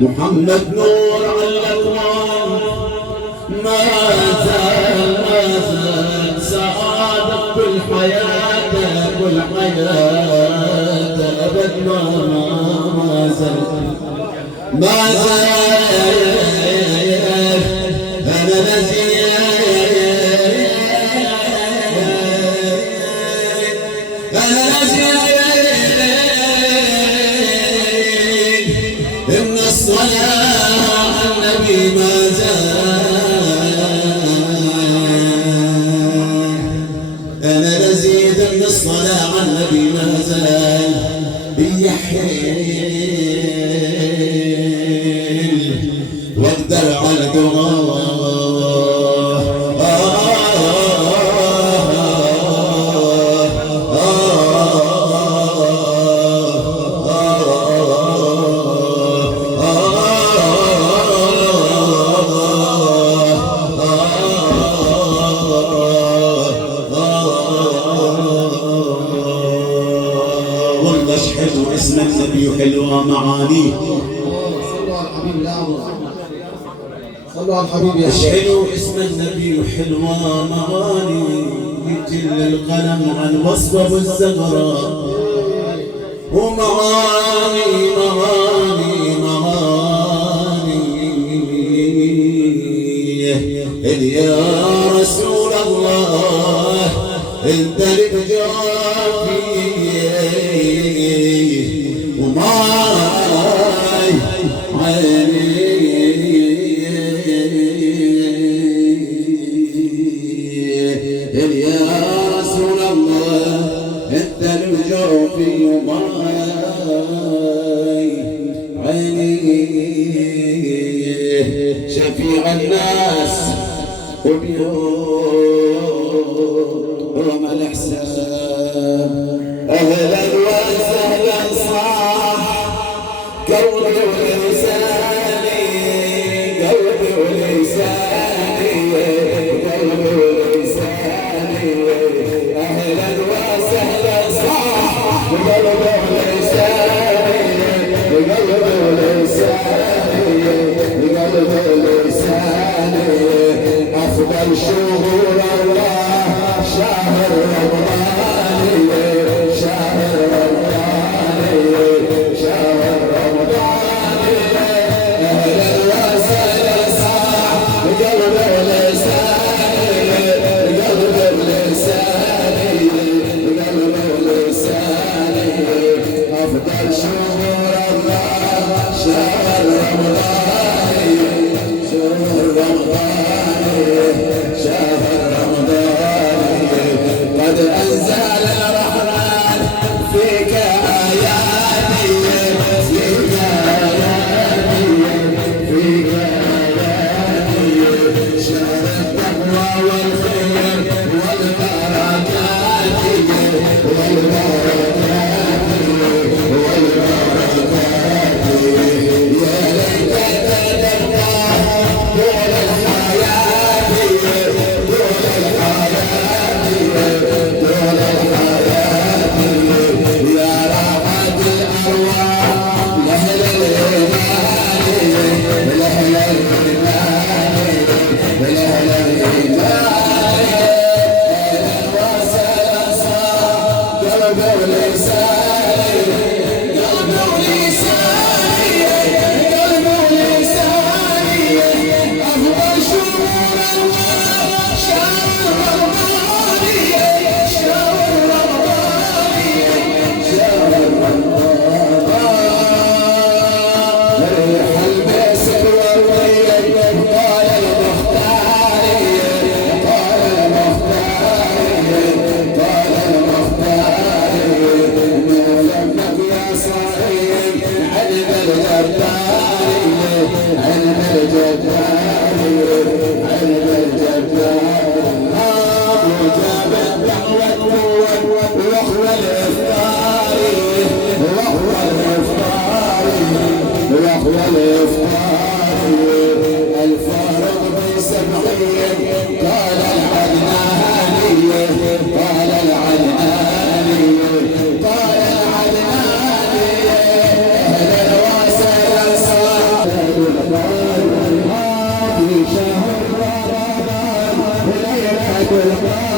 محمد نور على الأكوان ما زال سعادة كل حياته أبد ما زال أنا نزيل إن الصلاة على النبي ما زال أنا نزيد إن الصلاة على النبي ما زال يحيل واقدر على دعاء والله اسم النبي حلوة معانيه صلوا على الحبيب يا حلو اسم النبي حلوة معاني يجل القلم عن وصفه الزغراء ومعاني يا رسول الله انت الجافي وماي عيني يا رسول الله انت الجافي وماي عيني شفيع الناس وبيوم الإحسان أهلا وسهلا صاح قلبي ولساني أهلا وسهلا صاح قلبي ولساني أفضل شهور الله شهر رمضان أهلا وسهلا صاح بقلبي ولساني أفضل شهور الله شهر رمضان قد أنزل الرحمن فيك آياتي شهر التقوى والخير والبركات يا ليتك ترضى طول الحياة يا راحة الأرواح لأهل الإيمان وسهلا صاح قلبي ولساني أفضل شهور الله شهر رمضان ريح المسك والطيب قال المختار نعلمك يا صاحب علم الجبار مجاب الدعوة وهو الإفطار الفارق بسبعين قال العدناني أهلا وسهلا والباب